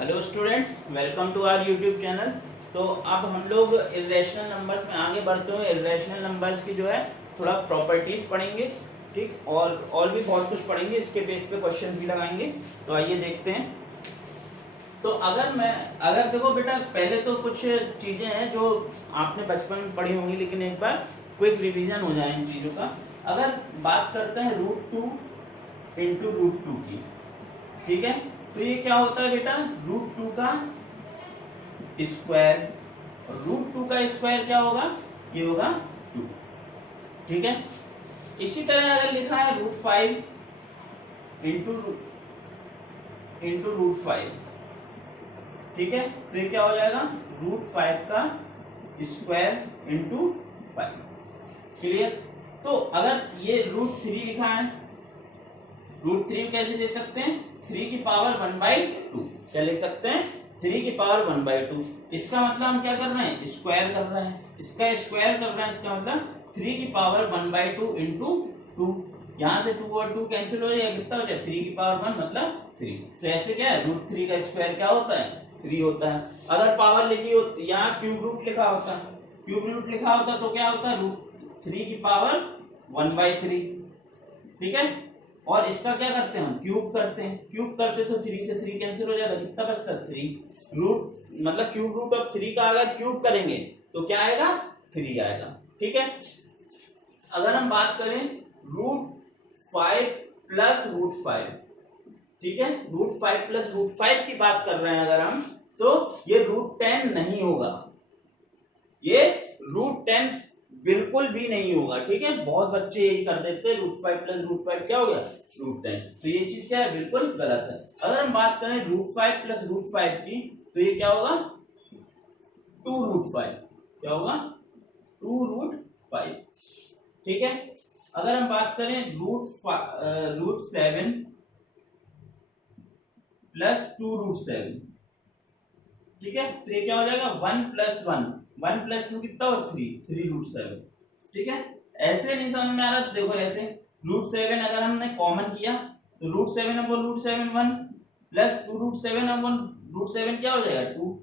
Hello students, welcome to our YouTube channel. तो अब हम लोग इर्रेशनल नंबर्स में आगे बढ़ते हुए इर्रेशनल नंबर्स की जो है थोड़ा प्रॉपर्टीज पढ़ेंगे, ठीक, और भी बहुत कुछ पढ़ेंगे। इसके बेस पे क्वेश्चन भी लगाएंगे। तो आइए देखते हैं। तो अगर देखो बेटा, पहले तो कुछ चीज़ें हैं जो आपने बचपन में पढ़ी होंगी, लेकिन एक बार क्विक रिवीजन हो जाए इन चीज़ों का। अगर बात करते हैं √2 इंटू √2 की, ठीक है, तो ये क्या होता है बेटा, √2 का स्क्वायर। और √2 का स्क्वायर क्या होगा, ये होगा 2, ठीक है। इसी तरह अगर लिखा है √5 इंटू √5, ठीक है, तो ये क्या हो जाएगा, √5 का स्क्वायर इंटू 5। क्लियर। तो अगर ये √3 लिखा है, √3 कैसे लिख सकते हैं, 3 की पावर 1/2। क्या लिख सकते हैं, 3 की पावर 1/2। इसका मतलब हम क्या कर रहे हैं, स्क्वायर कर रहे हैं, इसका स्क्वायर कर रहे हैं। इसका मतलब 3 की पावर 1/2 इंटू 2। यहाँ से 2 और 2 कैंसिल हो जाएगा, कितना हो जाए, 3 की पावर 1 मतलब 3। तो ऐसे क्या है, √3 का स्क्वायर क्या होता है, 3 होता है। अगर पावर लिखी हो, यहाँ क्यूब रूट लिखा होता, क्यूब रूट लिखा होता तो क्या होता है, √3 की पावर 1/3, ठीक है। और इसका क्या करते हैं, हम क्यूब करते हैं। क्यूब करते तो 3 से 3 कैंसिल हो जाता, कितना बचता, 3 रूट, मतलब क्यूब रूट ऑफ 3 का अगर क्यूब करेंगे तो क्या आएगा, 3 आएगा, ठीक है। अगर हम बात करें √5 प्लस √5, ठीक है, √5 प्लस √5 की बात कर रहे हैं अगर हम, तो ये √10 नहीं होगा, ये √10 बिल्कुल भी नहीं होगा, ठीक है। बहुत बच्चे यही कर देते हैं, √5 प्लस √5 क्या हो गया, √10। तो ये चीज क्या है, बिल्कुल गलत है। अगर हम बात करें √5 प्लस √5 की, तो ये क्या होगा, 2√5, क्या होगा, 2√5, ठीक है। अगर हम बात करें √7 प्लस 2√7, ठीक है, तो ये क्या हो जाएगा, 1 + 1 प्लस 2 कितना हो, 3√7, ठीक है। ऐसे नहीं समझ में आ रहा तो देखो, ऐसे √7 अगर हमने कॉमन किया तो √7/√7 1 प्लस 2√7/√7 क्या हो जाएगा, 2।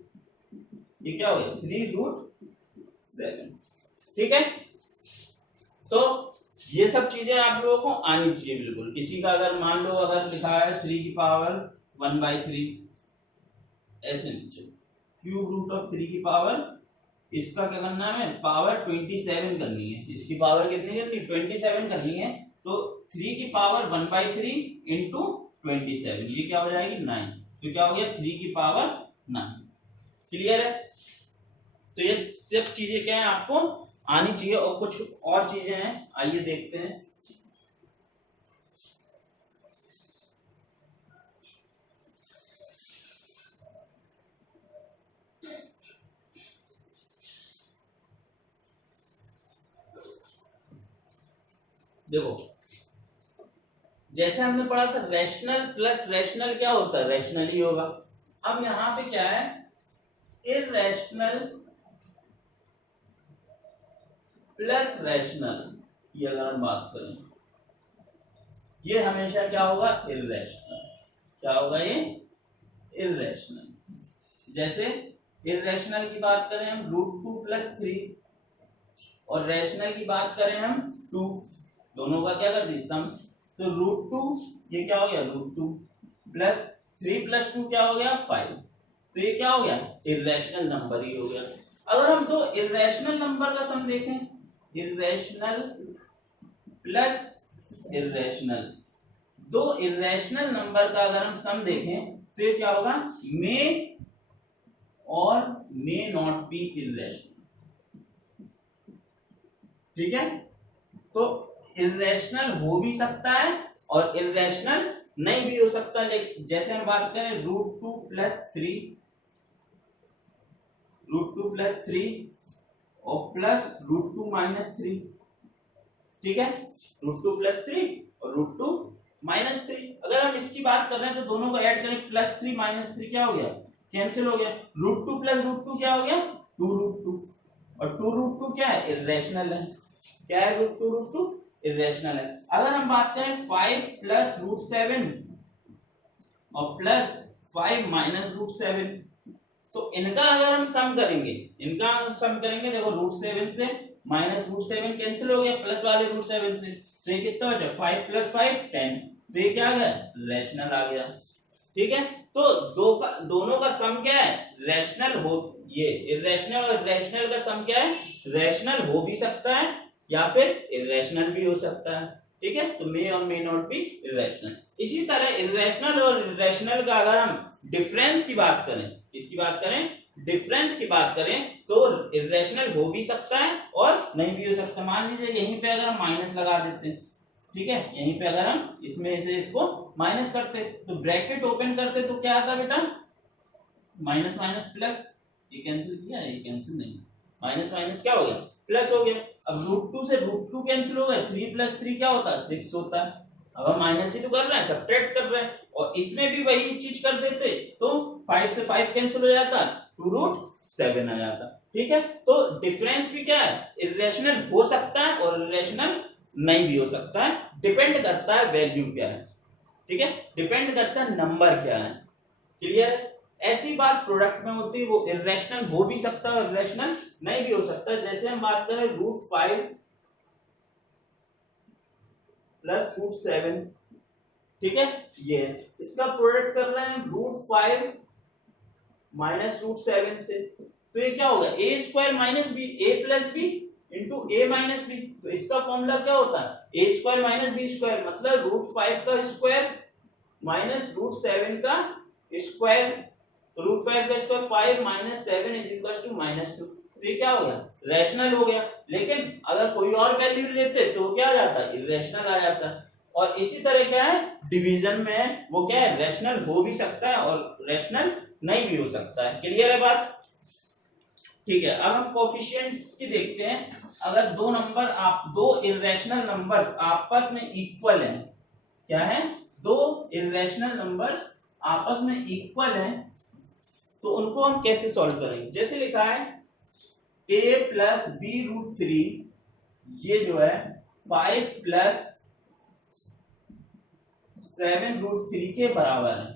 ये क्या हो गया, 3√7, ठीक है। तो ये सब चीजें आप लोगों को आनी चाहिए बिल्कुल। किसी का अगर मान लो अगर लिखा है 3 की पावर 1/3, ऐसे नहीं चाहिए। क्यूब रूट ऑफ 3 की पावर, इसका क्या करना है, पावर 27 करनी है। इसकी पावर कितनी करनी, 27 करनी है। तो 3 की पावर 1/3 इंटू 27, ये क्या हो जाएगी, 9। तो क्या हो गया, 3 की पावर 9। क्लियर है। तो ये सब चीजें क्या है, आपको आनी चाहिए। और कुछ और चीजें हैं, आइए देखते हैं। देखो, जैसे हमने पढ़ा था रैशनल प्लस रैशनल क्या होता है, रैशनल ही होगा। अब यहां पे क्या है, इररेशनल प्लस रैशनल, ये अगर हम बात करें, ये हमेशा क्या होगा, इररेशनल। क्या होगा ये, इररेशनल। जैसे इररेशनल की बात करें हम √2 + 3, और रैशनल की बात करें हम 2, दोनों का क्या कर दी, सम। तो √2 ये क्या हो गया, √2 प्लस 3 + 2 क्या हो गया, 5। तो ये क्या हो गया, इररेशनल नंबर ही हो गया। अगर हम दो इररेशनल नंबर का सम देखें, इररेशनल प्लस इररेशनल, दो इररेशनल नंबर का अगर हम सम देखें तो ये क्या होगा, मे और मे नॉट बी इररेशनल, ठीक है। तो इररेशनल हो भी सकता है और इररेशनल नहीं भी हो सकता। जैसे हम बात करें √2 + 3 और प्लस √2 - 3, ठीक है, √2 + 3 और √2 - 3। अगर हम इसकी बात कर रहे हैं तो दोनों को ऐड करें, +3 - 3 क्या हो गया, कैंसिल हो गया। √2 + √2 क्या हो गया, 2√2। और 2√2 क्या है, इररेशनल है। क्या है, √2 इररेशनल है। अगर हम बात करें 5 + √7 और प्लस 5 माइनस रूट 7। तो इनका अगर हम सम करेंगे, देखो रूट 7 से माइनस रूट 7 कैंसिल हो गया, प्लस वाले रूट 7 से, तो ये कितना बचा 5 प्लस 5 10। तो ये क्या आ गया, रैशनल आ गया। ठीक है, तो दोनों का सम क्या है, रैशनल हो। ये इरेशनल और रैशनल का सम क्या है, रैशनल हो भी सकता है या फिर इरेशनल भी हो सकता है। ठीक है, तो मे और मे नॉट बी इरेशनल। इसी तरह इरेशनल और इरेशनल का अगर हम डिफरेंस की बात करें, किसकी बात करें, डिफरेंस की बात करें, तो इरेशनल हो भी सकता है और नहीं भी हो सकता। मान लीजिए यहीं पे अगर हम माइनस लगा देते हैं, ठीक है, यहीं पे अगर हम इसमें से इसको माइनस करते तो ब्रैकेट ओपन करते तो क्या आता बेटा, माइनस माइनस प्लस, ये कैंसिल किया, ये कैंसिल नहीं, माइनस माइनस क्या हो गया, प्लस हो गया। अब रूट 2 से रूट 2 कैंसिल हो गया, 3 प्लस 3 क्या होता है, 6 होता है। अब हम माइनस ही तो कर रहे हैं, सब्ट्रैक्ट कर रहे हैं, और इसमें भी वही चीज कर देते तो 5 से 5 कैंसिल हो जाता, 2 रूट 7 आ जाता। ठीक है, तो डिफरेंस भी क्या है, इरेशनल हो सकता है और इरेशनल नहीं भी हो सकता है, डिपेंड करता है वैल्यू क्या है। ठीक है, डिपेंड करता है नंबर क्या है। क्लियर है, ऐसी बात प्रोडक्ट में होती है, वो इरेशनल हो भी सकता है और इरेशनल नहीं भी हो सकता है। जैसे हम बात करें रूट 5 प्लस रूट 7, ठीक है, ये इसका प्रोडक्ट कर रहे हैं रूट 5 माइनस रूट 7 से, तो ये क्या होगा, ए स्क्वायर माइनस बी, ए प्लस बी इंटू ए माइनस बी। तो इसका फॉर्मूला क्या होता है, ए स्क्वायर माइनस बी स्क्वायर, मतलब रूट 5 का स्क्वायर माइनस रूट 7 का स्क्वायर। तो रूट 5 का square 5 minus 7 is equal to -2। तो ये क्या हो गया, रैशनल हो गया। लेकिन अगर कोई और वैल्यू लेते तो क्या आ जाता, इरेशनल आ जाता। और इसी तरह क्या है, डिवीजन में वो क्या है, रैशनल हो भी सकता है और रैशनल नहीं भी हो सकता है। क्लियर है बात। ठीक है, अब हम कोफिशिएंट्स की देखते हैं। अगर दो नंबर दो इरेशनल नंबर्स आपस में इक्वल हैं, क्या है, दो इरेशनल नंबर्स आपस में इक्वल हैं, तो उनको हम कैसे सॉल्व करेंगे। जैसे लिखा है a प्लस बी रूट 3, ये जो है 5 प्लस 7 रूट 3 के बराबर है।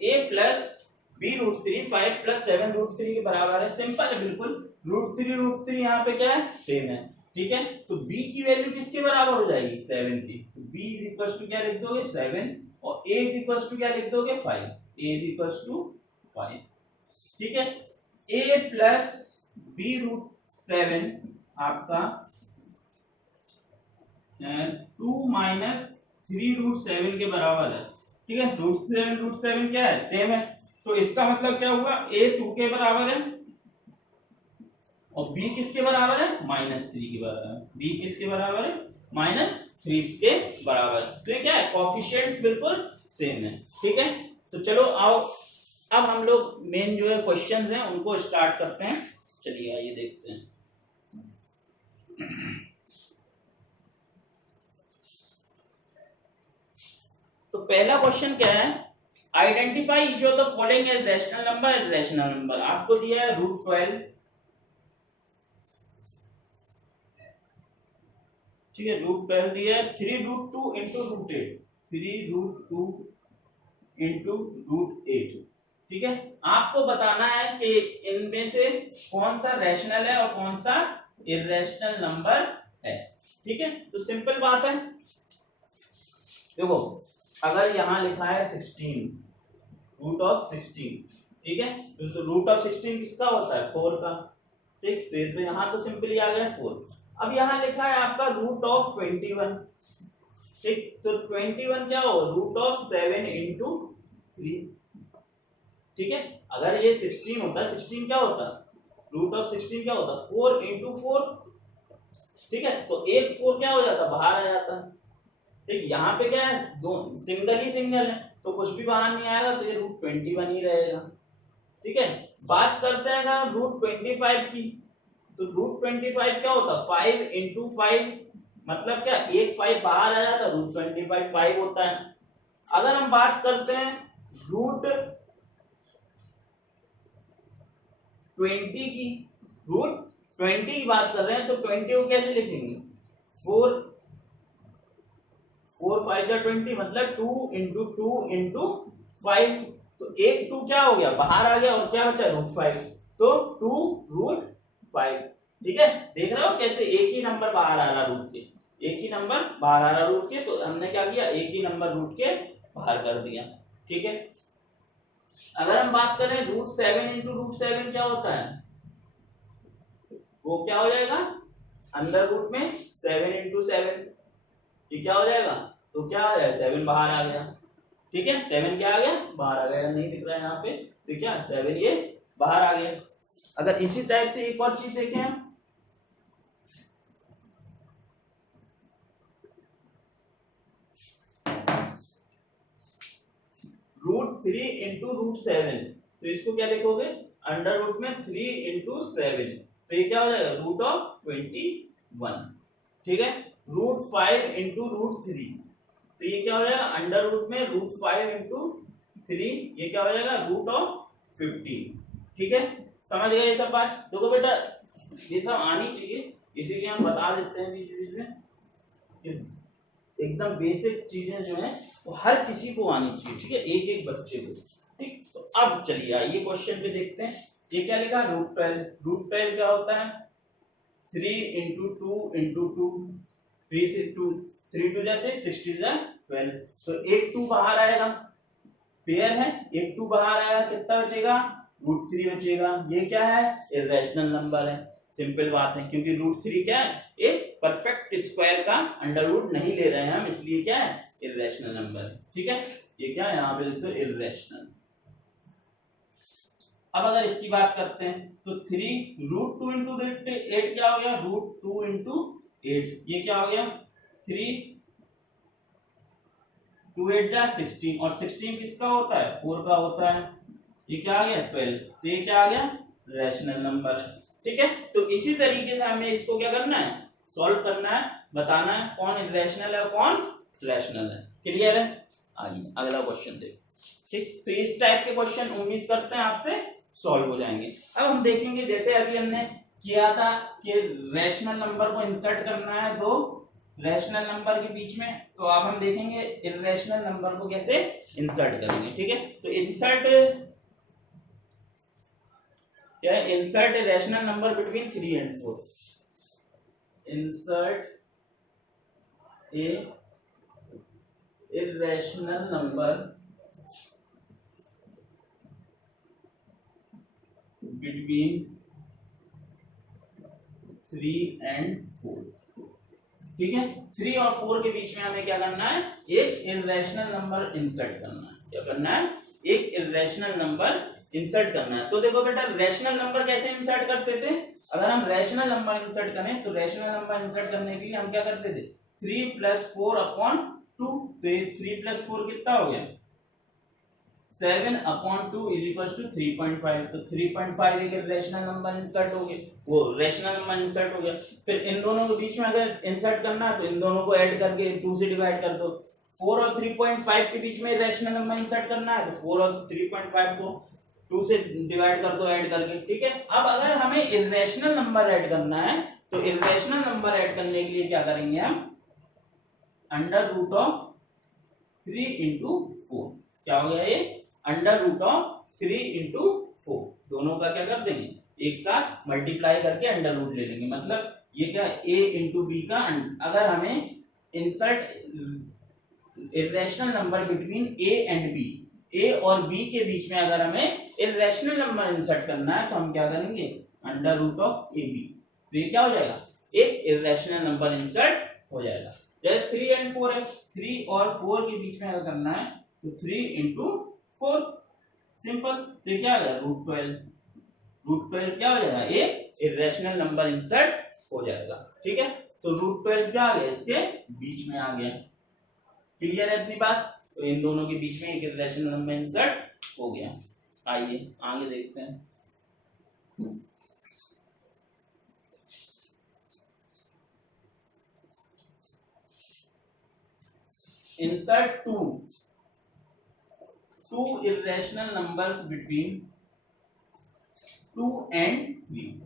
a plus B root 3 5 plus 7 root 3 के बराबर है। सिंपल है बिल्कुल, रूट 3 यहाँ पे क्या है, सेम है। ठीक है, तो b की वैल्यू किसके बराबर हो जाएगी, 7 की। तो b इज इक्वल टू क्या लिख दोगे, 7, और a इज इक्वल टू क्या लिख दोगे, 5। a is equal to 5। ठीक है, a प्लस बी रूट 7 आपका 2 माइनस 3 रूट 7 के बराबर है। ठीक है, रूट 7 क्या है, सेम है। तो इसका मतलब क्या हुआ, a 2 के बराबर है और b किसके बराबर है, -3 के बराबर है। b किसके बराबर है, -3 के बराबर है। तो ये क्या है, कोएफिशिएंट्स बिल्कुल सेम है। ठीक है, तो चलो आओ अब हम लोग मेन जो है क्वेश्चंस हैं उनको स्टार्ट करते हैं। चलिए आइए देखते हैं। तो पहला क्वेश्चन क्या है, identify each of the following as rational number and irrational number. आपको दिया है रूट 12, ठीक है, रूट 12 दिया है, 3 root 2 into root 8, 3 root 2 into root 8। ठीक है, आपको बताना है कि इनमें से कौन सा रैशनल है और कौन सा इरेशनल नंबर है। ठीक है, तो सिंपल बात है, देखो अगर यहां लिखा है 16, रूट ऑफ 16, ठीक है, तो रूट ऑफ 16 किसका होता है, 4 का। ठीक, तो ये तो यहां तो सिंपली आ गया 4। अब यहां लिखा है आपका रूट ऑफ 21, ठीक, तो 21 क्या हो, रूट ऑफ 7 इंटू 3। ठीक है, अगर ये 16 होता है, 16 क्या होता है, रूट ऑफ 16 क्या होता है, 4 इंटू 4। ठीक है, तो एक 4 क्या हो जाता, बाहर आ जाता। ठीक, यहाँ पे क्या है, दो सिंगल ही सिंगल है तो कुछ भी बाहर नहीं आएगा, तो ये रूट 21 ही रहेगा। ठीक है, बात करते हैं अगर रूट 25 की, तो रूट 25 क्या होता है, 5 इंटू 5, मतलब क्या, एक 5 बाहर आ जाता, रूट 25 5 होता है। अगर हम बात करते हैं रूट 20 की, रूट 20 की बात कर रहे हैं, तो 20 को कैसे लिखेंगे, 4 5 का 20, मतलब 2 इंटू 2 इंटू 5। तो एक 2 क्या हो गया, बाहर आ गया, और क्या बचा, √5, तो 2√5। ठीक है, देख रहे हो कैसे एक ही नंबर बाहर आ रहा रूट के, एक ही नंबर बाहर आ रहा रूट के, तो हमने क्या किया, एक ही नंबर रूट के बाहर कर दिया। ठीक है, अगर हम बात करें √7 इंटू √7 क्या होता है, वो क्या हो जाएगा, अंडर रूट में 7 इंटू 7, ये क्या हो जाएगा, तो क्या आ जाएगा, 7 बाहर आ गया। ठीक है, 7 क्या आ गया, बाहर आ गया, नहीं दिख रहा है यहाँ पे, तो क्या 7 ये बाहर आ गया। अगर इसी टाइप से एक और चीज देखें हम, √3 इंटू √7, तो इसको क्या लिखोगे, अंडर रूट में 3 इंटू 7, तो ये क्या हो जाएगा, √21। ठीक है, √5 इंटू √3, तो ये क्या हो जाएगा, अंडर रूट में √5 इंटू 3, ये क्या हो जाएगा, √15। ठीक है, समझ गए ये सब बात। देखो बेटा ये सब आनी चाहिए, इसीलिए हम बता देते हैं बीच बीच में, एकदम बेसिक चीजें जो हैं वो हर किसी को आनी चाहिए। ठीक है, एक एक बच्चे को। ठीक, तो अब चलिए आइए क्वेश्चन पे देखते हैं, ये क्या लिखा, √12 क्या होता है, 3 इंटू 2 इंटू 2, 3 से 2, 3 2 जा 6, 6 2 जा 12, तो एक 2 बाहर आएगा, पेयर है, एक 2 बाहर आएगा, कितना बचेगा, √3 बचेगा। ये क्या है, इरेशनल नंबर है, सिंपल बात है, क्योंकि √3 क्या है, एक परफेक्ट स्क्वायर का अंडर रूट नहीं ले रहे हैं हम, इसलिए क्या है, इरेशनल नंबर है। ठीक है, ये क्या है, यहाँ पे लिखते हो इरेशनल। अब अगर इसकी बात करते हैं तो 3 √2 इंटू 8 क्या हो गया, √2 इंटू 8, ये क्या हो गया, 3 2 8 जा 16, और 16 किसका होता है, 4 का होता है, ये क्या आ गया 12, तो ये क्या आ गया, रैशनल नंबर है। ठीक है, तो इसी तरीके से हमें इसको क्या करना है, सॉल्व करना है, बताना है कौन इरेशनल है कौन रैशनल है। क्लियर है, आइए अगला क्वेश्चन देखो। ठीक, तो इस टाइप के क्वेश्चन उम्मीद करते हैं आपसे सॉल्व हो जाएंगे। अब हम देखेंगे, जैसे अभी हमने किया था कि रैशनल नंबर को इंसर्ट करना है दो रैशनल नंबर के बीच में, तो अब हम देखेंगे इरेशनल नंबर को कैसे इंसर्ट करेंगे। ठीक है, तो इंसर्ट क्या है, insert rational number between 3 and 4, insert A irrational number between 3 and 4। ठीक है, 3 और 4 के बीच में हमें क्या करना है, एक इरेशनल नंबर इंसर्ट करना है। क्या करना है, एक इरेशनल नंबर इंसर्ट करना है। तो देखो बेटा, रैशनल नंबर कैसे इंसर्ट करते थे, अगर हम रैशनल नंबर इंसर्ट करें तो रैशनल नंबर इंसर्ट करने के लिए हम क्या करते थे, 3 + 4/2, तो ये 3 + 4 कितना हो गया, 7/2 = 3.5, तो 3.5 एक रैशनल नंबर इंसर्ट हो गया, वो रैशनल नंबर इंसर्ट हो गया। फिर इन दोनों के बीच में अगर इंसर्ट करना है तो इन दोनों को ऐड करके 2 से डिवाइड कर दो। 4 और 3.5 के बीच में रैशनल नंबर इंसर्ट करना है तो 4 और 3.5 को 2 से डिवाइड कर दो ऐड करके। ठीक है, अब अगर हमें इरेशनल नंबर ऐड करना है तो इरेशनल नंबर ऐड करने के लिए क्या करेंगे हम, √3 इंटू 4, क्या हो गया ये, √3 इंटू 4, दोनों का क्या कर देंगे, एक साथ मल्टीप्लाई करके अंडर रूट ले लेंगे। मतलब ये क्या, a इंटू बी का, अगर हमें insert irrational number between a and b, a और b के बीच में अगर हमें इरेशनल नंबर इंसर्ट करना है तो हम क्या करेंगे, √ab, तो ये क्या हो जाएगा, एक इरेशनल नंबर इंसर्ट हो जाएगा। जैसे 3 and 4 है, 3 और 4 के बीच में अगर करना है तो 3 इंटू 4, सिंपल, तो ये क्या आ गया, √12 क्या हो जाएगा, एक इरेशनल नंबर इंसर्ट हो जाएगा। ठीक है, तो √12 क्या आ गया, इसके बीच में आ गया। क्लियर है इतनी बात, तो इन दोनों के बीच में एक इरेशनल नंबर इंसर्ट हो गया। आइए आगे देखते हैं। insert two irrational numbers between 2 and 3,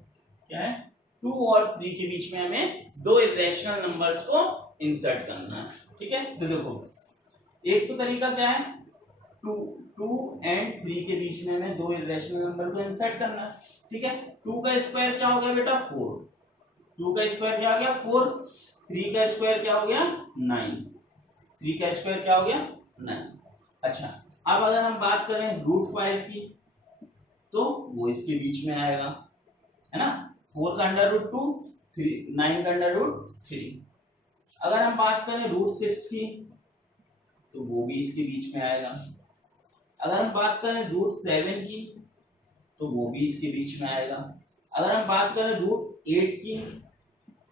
क्या है, 2 और 3 के बीच में हमें दो इरेशनल नंबर्स को इंसर्ट करना है। ठीक है, तो देखो एक तो तरीका क्या है, 2 2 एंड 3 के बीच में हमें दो इरेशनल नंबर को इंसर्ट करना है। ठीक है, 2 का स्क्वायर क्या हो गया बेटा 4, 2 का स्क्वायर क्या हो गया 4, 3 का स्क्वायर क्या हो गया 9, 3 का स्क्वायर क्या हो गया 9। अच्छा, अब अगर हम बात करें √5 की तो वो इसके बीच में आएगा, है ना, 4 का √2, 9 का √3। अगर हम बात करें √6 की तो वो भी इसके बीच में आएगा। अगर हम बात करें √7 की तो वो भी इसके बीच में आएगा। अगर हम बात करें √8 की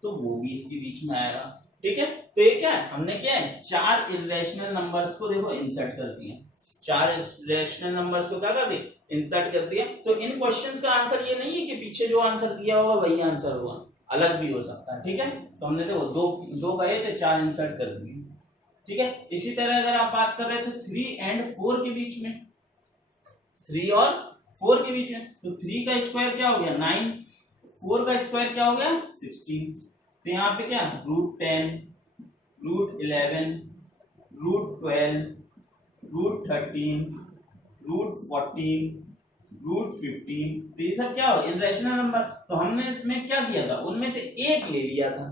तो वो भी इसके बीच में आएगा। ठीक है, तो ये क्या है, हमने क्या है, चार इरेशनल नंबर्स को देखो इंसर्ट कर दिए, चार इरेशनल नंबर्स को क्या कर दिए, इंसर्ट कर दिया। तो इन क्वेश्चंस का आंसर ये नहीं है कि पीछे जो आंसर दिया होगा वही आंसर होगा, अलग भी हो सकता है। ठीक है, तो हमने देखो दो गए थे, चार इंसर्ट कर दिए। ठीक है, इसी तरह अगर आप बात कर रहे थे 3 एंड 4 के बीच में, 3 और 4 के बीच में, तो 3 का स्क्वायर क्या हो गया 9, 4 का स्क्वायर क्या हो गया 16। तो यहाँ पे क्या √10, √11, √12, √13, √14, √15, तो ये सब क्या हो इरेशनल नंबर। तो हमने इसमें क्या किया था, उनमें से एक ले लिया था।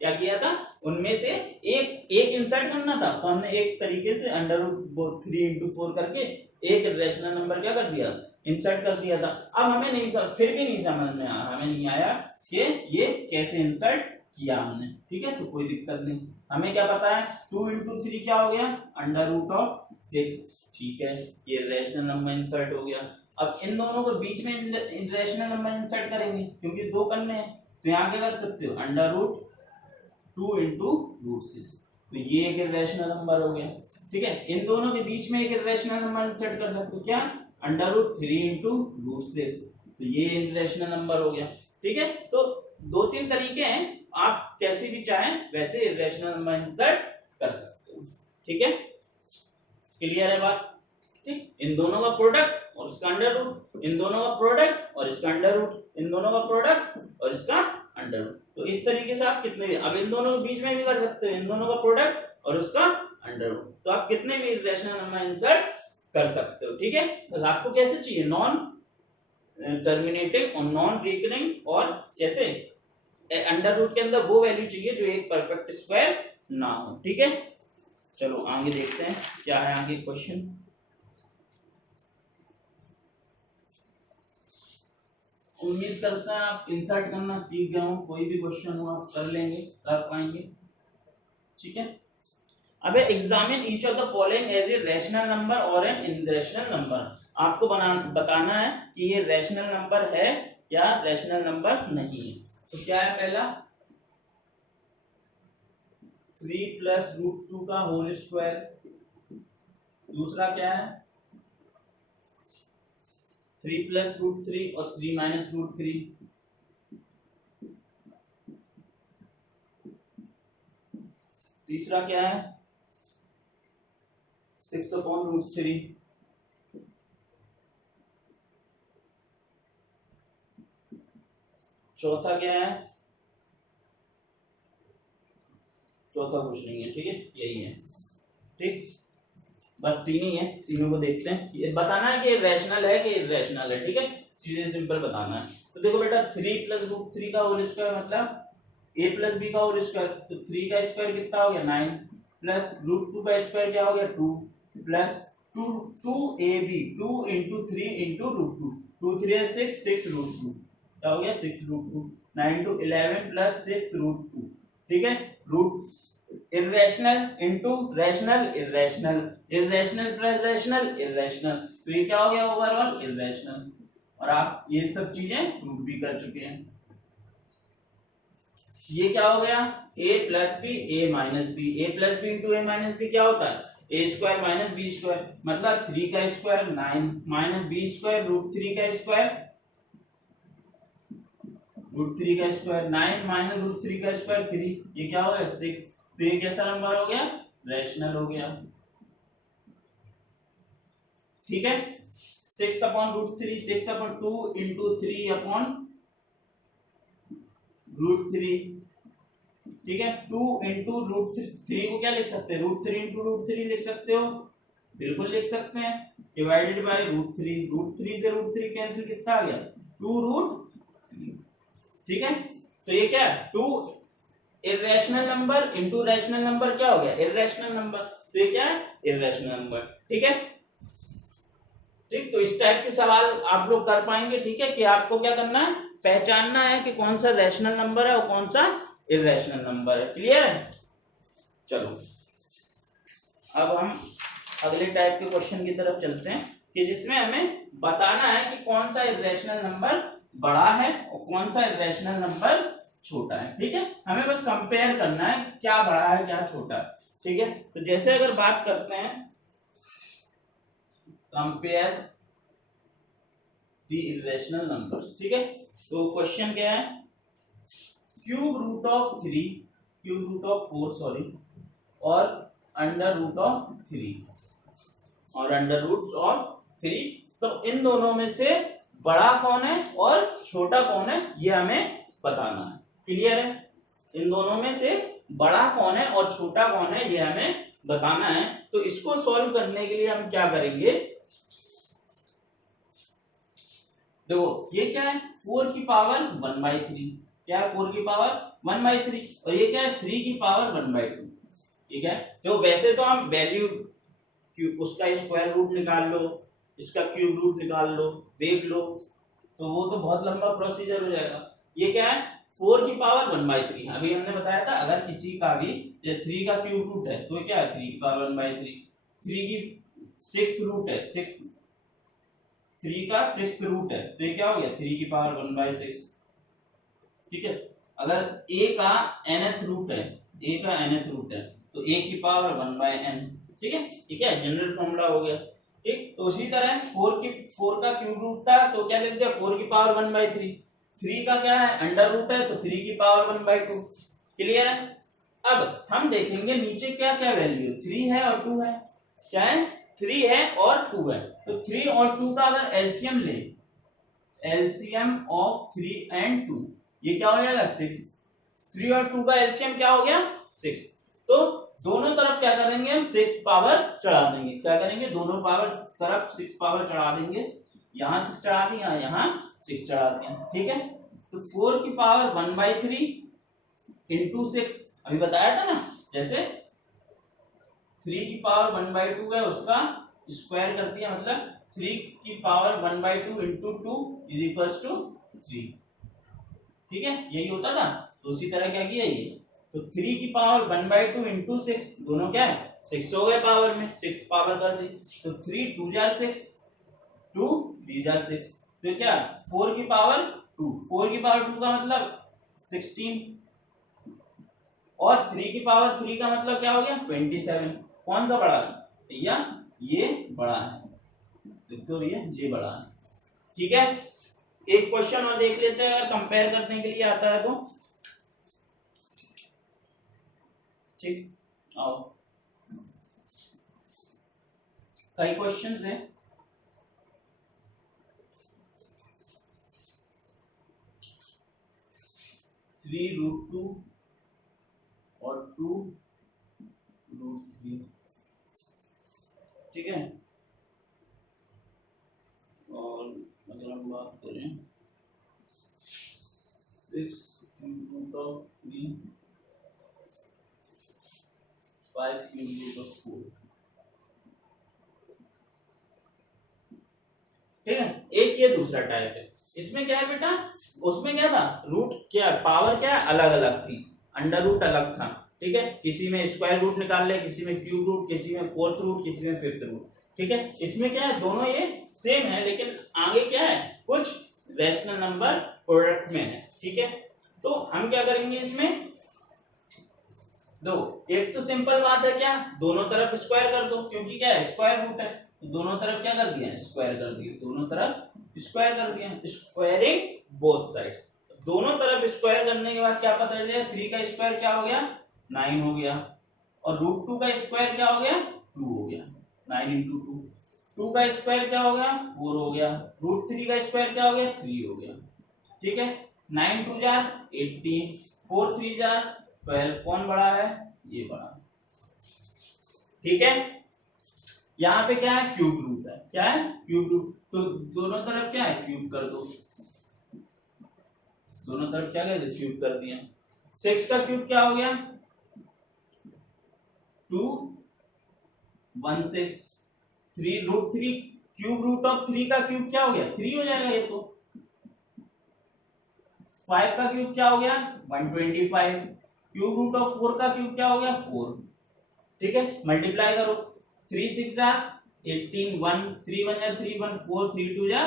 क्या किया था, उनमें से एक इंसर्ट करना था, तो हमने एक तरीके से √3 × 4 करके एक इरेशनल नंबर क्या कर दिया, इंसर्ट कर दिया था। अब हमें नहीं फिर भी नहीं समझ में आया, हमें नहीं आया कि ये कैसे इंसर्ट किया हमने। ठीक है, तो कोई दिक्कत नहीं, हमें क्या पता है 2 × 3 क्या हो गया √6। ठीक है, ये इरेशनल नंबर इंसर्ट हो गया। अब इन दोनों को बीच में इरेशनल नंबर इंसर्ट करेंगे क्योंकि दो करने हैं, तो यहाँ क्या कर सकते हो √2 × √6, तो ये एक इरेशनल नंबर हो गया। ठीक है, इन दोनों के बीच में एक इरेशनल नंबर इंसर्ट कर सकते हो, क्या √3 × √6, तो ये इरेशनल नंबर हो गया। ठीक है, तो दो तीन तरीके हैं, आप कैसे भी चाहें वैसे इरेशनल नंबर इंसर्ट कर सकते हो। ठीक है, क्लियर है बात। ठीक, इन दोनों का प्रोडक्ट और इसका अंडर रूट, इन दोनों का प्रोडक्ट और इसका अंडर रूट, इन दोनों का प्रोडक्ट और इसका अंडर रूट। तो इस तरीके से आप कितने भी, अब इन दोनों के बीच में भी कर सकते हो, इन दोनों का प्रोडक्ट और उसका अंडर रूट, तो आप कितने भी इरेशनल नंबर इंसर्ट कर सकते हो। ठीक है, तो आपको कैसे चाहिए, नॉन टर्मिनेटिंग और नॉन रिकरिंग, और कैसे अंडर रूट के अंदर वो वैल्यू चाहिए जो एक परफेक्ट स्क्वायर ना हो। ठीक है, चलो आगे देखते हैं क्या है आगे क्वेश्चन। उम्मीद करता है आप इंसर्ट करना सीख गए हो, कोई भी क्वेश्चन हो आप कर लेंगे, कर पाएंगे। ठीक है, अब examine each of the following as a rational number और एन इरेशनल नंबर। आपको बताना है कि ये रैशनल नंबर है या रैशनल नंबर नहीं है। तो क्या है, पहला 3 + √2 का होल स्क्वायर, दूसरा क्या है 3 + √3 और 3 - √3, तीसरा क्या है 6/√3, चौथा क्या है, चौथा कुछ नहीं है। ठीक है, यही है। ठीक, बस तीन ही है, तीनों को देखते हैं। ये बताना है कि रैशनल है कि इरेशनल है। ठीक है, सीधे सिंपल बताना है। तो देखो बेटा 3 + √3 का होल स्क्वायर मतलब a + b का होल स्क्वायर, तो 3 का स्क्वायर कितना हो गया 9, प्लस √2 का स्क्वायर क्या हो गया 2, प्लस 2ab 2 × 3 × √2, 2 3 6, 6 √2 क्या हो गया 6 √2, 9 × 11 + 6 √2। ठीक है, root irrational into rational irrational, irrational plus rational irrational, तो ये क्या हो गया ओवरऑल इरेशनल। और आप ये सब चीजें प्रूव भी कर चुके हैं। ये क्या हो गया a + b a - b, a + b × a - b क्या होता है a² - b², मतलब 3 का स्क्वायर 9 - b² √3 का स्क्वायर, √3 का स्क्वायर 9 - √3 का स्क्वायर 3, ये क्या हो गया 6। तो ये कैसा नंबर हो गया रैशनल हो गया। ठीक है, 6/√3 6/2 × 3/√3। ठीक है, 2 × √3 को क्या लिख सकते हैं √3 × √3 लिख सकते हो, बिल्कुल लिख सकते हैं, डिवाइडेड बाय √3, √3 से √3 कैंसिल, कितना आ गया 2√3। ठीक है, तो ये क्या है 2 irrational number into rational number क्या हो गया इरेशनल नंबर, तो ये क्या है इरेशनल नंबर। ठीक है, ठीक, तो इस टाइप के सवाल आप लोग कर पाएंगे। ठीक है, कि आपको क्या करना है, पहचानना है कि कौन सा रैशनल नंबर है और कौन सा इरेशनल नंबर है। क्लियर है? चलो अब हम अगले टाइप के क्वेश्चन की तरफ चलते हैं, कि जिसमें हमें बताना है कि कौन सा इरेशनल नंबर बड़ा है और कौन सा इरेशनल नंबर छोटा है। ठीक है, हमें बस कंपेयर करना है क्या बड़ा है क्या छोटा है। ठीक है, तो जैसे अगर बात करते हैं कंपेयर द इरेशनल नंबर्स। ठीक है, तो क्वेश्चन क्या है, cube root of 3, cube root of 4 sorry, और अंडर रूट ऑफ 3 और अंडर रूट ऑफ 3, तो इन दोनों में से बड़ा कौन है और छोटा कौन है ये हमें बताना है। क्लियर है? इन दोनों में से बड़ा कौन है और छोटा कौन है ये हमें बताना है। तो इसको सॉल्व करने के लिए हम क्या करेंगे, देखो ये क्या है 4 की पावर 1/3, क्या है 4 की पावर 1/3, और ये क्या है 3 की पावर 1/2। ठीक है, तो वैसे तो हम वैल्यू उसका स्क्वायर रूट निकाल लो, इसका क्यूब रूट निकाल लो, देख लो, तो वो तो बहुत लंबा प्रोसीजर हो जाएगा। ये क्या है 4 की पावर 1/3, अभी हमने बताया था अगर किसी का भी 3 का क्यूब रूट है तो क्या है 3 की पावर 1/3, 3 की 6th रूट है 6, 3 का 6th रूट है तो ये क्या हो गया 3 की पावर 1/6। ठीक है, अगर a का nth रूट है, a का nth रूट है तो a की पावर 1/n। ठीक है, ठीक है, जनरल फॉर्मूला हो गया। ठीक, तो उसी तरह 4 का क्यूब रूट था तो क्या लिख दिया 4 की पावर 1/3, 3 का क्या है अंडर रूट है तो 3 की पावर 1/2। क्लियर है? अब हम देखेंगे नीचे क्या क्या वैल्यू 3 है और 2 है, क्या है 3 है और 2 है, तो 3 और 2 का अगर एलसीएम ले, एलसीएम ऑफ 3 एंड 2 ये क्या हो जाएगा 6, 3 और 2 का एलसीएम क्या हो गया 6, तो दोनों तरफ क्या करेंगे हम 6 पावर चढ़ा देंगे। क्या करेंगे दोनों पावर तरफ 6 पावर चढ़ा देंगे, यहाँ 6 चढ़ा दिया यहाँ 6 चढ़ा दिया। ठीक है, तो 4 की पावर 1/3 इंटू 6, अभी बताया था ना, जैसे 3 की पावर 1/2 है उसका स्क्वायर कर दिया, मतलब 3 की power 1/2 into 2 is equals to 3। ठीक है, यही होता था। तो उसी तरह क्या किया ये, तो 3 की पावर 1/2 इंटू 6, दोनों क्या है 6 हो गए पावर में, 6 पावर कर दी, तो 3 2 जा 6, 2 3 जा 6, तो क्या 4 की पावर 2, 4 की पावर 2 का मतलब 16, और 3 की पावर 3 का मतलब क्या हो गया 27। कौन सा बड़ा है भैया, ये बड़ा है, तो ये जे बड़ा है। ठीक है, एक क्वेश्चन और देख लेते हैं अगर कंपेयर करने के लिए आता है तो। ठीक, आओ कई क्वेश्चंस हैं। (3√2) और 2√3। ठीक है, और अगर हम बात करें 6√3, 5√4। ठीक है, एक ये दूसरा टाइप है। इसमें क्या है बेटा, उसमें क्या था रूट क्या पावर क्या अलग अलग थी, अंडर रूट अलग था। ठीक है, किसी में स्क्वायर रूट निकाल ले, किसी में क्यूब रूट, किसी में 4th रूट, किसी में 5th रूट। ठीक है, इसमें क्या है दोनों ये सेम है, लेकिन आगे क्या है कुछ रैशनल नंबर प्रोडक्ट में है। ठीक है, तो हम क्या करेंगे इसमें, दो एक तो सिंपल बात है क्या दोनों तरफ स्क्वायर कर दो, क्योंकि क्या है स्क्वायर रूट है, तो दोनों तरफ क्या कर दिया स्क्वायर कर दिया, दोनों तरफ स्क्वायर कर दिया, स्क्वायरिंग बोथ साइड। दोनों तरफ स्क्वायर करने के बाद क्या पता चला 3 का स्क्वायर क्या हो गया 9 हो गया, और √2 का स्क्वायर क्या हो गया 2 हो गया, 9 इंटू 2, 2 का स्क्वायर क्या हो गया 4 हो गया, √3 का स्क्वायर क्या हो गया 3 हो गया। ठीक है, 9 2 जार 18, 4 3 जार 12, कौन बड़ा है ये बड़ा। ठीक है, यहाँ पे क्या है, क्यूब रूट है, क्या है, क्यूब रूट। तो दोनों तरफ क्या है, क्यूब कर दो, दोनों तरफ क्या कर दो, क्यूब कर दिया। 6 का क्यूब क्या हो गया, 216। 3 क्यूब रूट ऑफ 3 का क्यूब क्या हो गया, 3 हो जाएगा ये तो। 5 का क्यूब क्या हो गया, 125। क्यूब रूट ऑफ 4 का क्यूब क्या हो गया, 4। ठीक है, मल्टीप्लाई करो, 3 6 जा 18, 1 3 1 जा 3 1 4 3 2 जा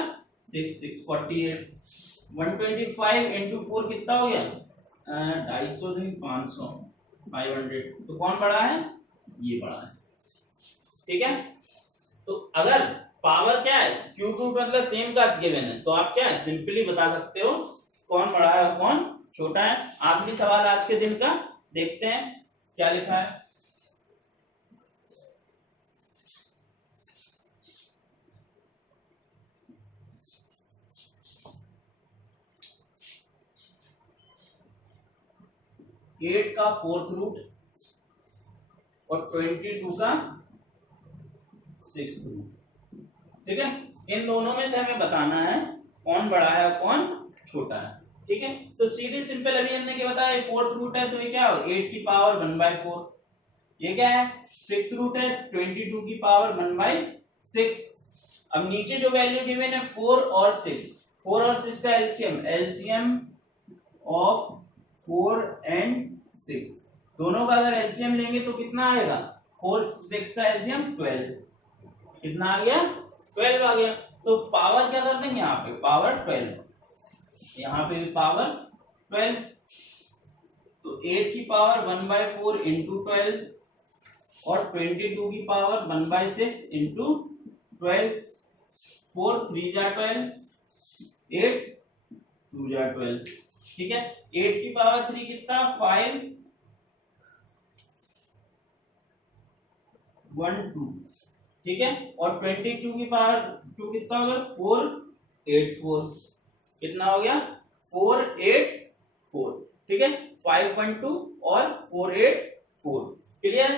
6 6 48। 125 इंटू 4 कितना हो गया, 250 नहीं 500, 500। तो कौन बड़ा है, ये बड़ा है। ठीक है, तो अगर पावर क्या है, क्यूब रूट मतलब सेम का गिवन है, तो आप क्या है सिंपली बता सकते हो कौन बड़ा है और कौन छोटा है। आखिरी सवाल आज के दिन का, देखते हैं क्या लिखा है। एट का फोर्थ रूट और 22 का सिक्स्थ रूट। ठीक है, इन दोनों में से हमें बताना है कौन बड़ा है और कौन छोटा है। ठीक है, तो सीधी सिंपल अभी हमने क्या बताया, फोर्थ रूट है तो ये क्या हो, 8 की पावर 1/4। ये क्या है, सिक्स्थ रूट है 22 की पावर 1/6। अब नीचे जो वैल्यू गिवन है 4 और 6, 4 और 6 का एलसीएम, एलसीएम ऑफ 4 एंड 6, दोनों का अगर एलसीएम लेंगे तो कितना आएगा, 4 6 का एलसीएम 12, कितना आ गया, 12 आ गया। तो पावर क्या कर देंगे यहाँ पे, पावर 12, यहाँ पे भी पावर 12। तो 8 की पावर 1/4 इंटू 12 और 22 की पावर 1/6 इंटू 12। 4 3 जा 12, 8 2 जा 12। ठीक है, 8 की पावर 3 कितना, 5 1 2। ठीक है, और 22 की पावर 2 कितना हो गया, 4 8 4, कितना हो गया, 4 8 4। ठीक है, 5 1 2 और 4 8 4। क्लियर,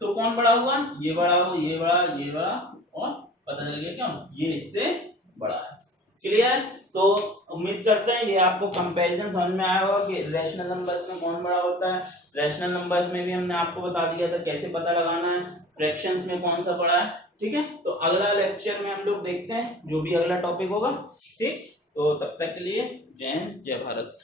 तो कौन बड़ा हुआ, ये बड़ा हुआ, ये बड़ा, ये बड़ा, और पता चल गया क्या, ये इससे बड़ा है। क्लियर, तो उम्मीद करते हैं ये आपको कंपैरिजन समझ में आया होगा कि रैशनल नंबर्स में कौन बड़ा होता है। रैशनल नंबर्स में भी हमने आपको बता दिया था कैसे पता लगाना है, फ्रैक्शंस में कौन सा बड़ा है। ठीक है, तो अगला लेक्चर में हम लोग देखते हैं जो भी अगला टॉपिक होगा। ठीक, तो तब तक के लिए जय हिंद जय भारत।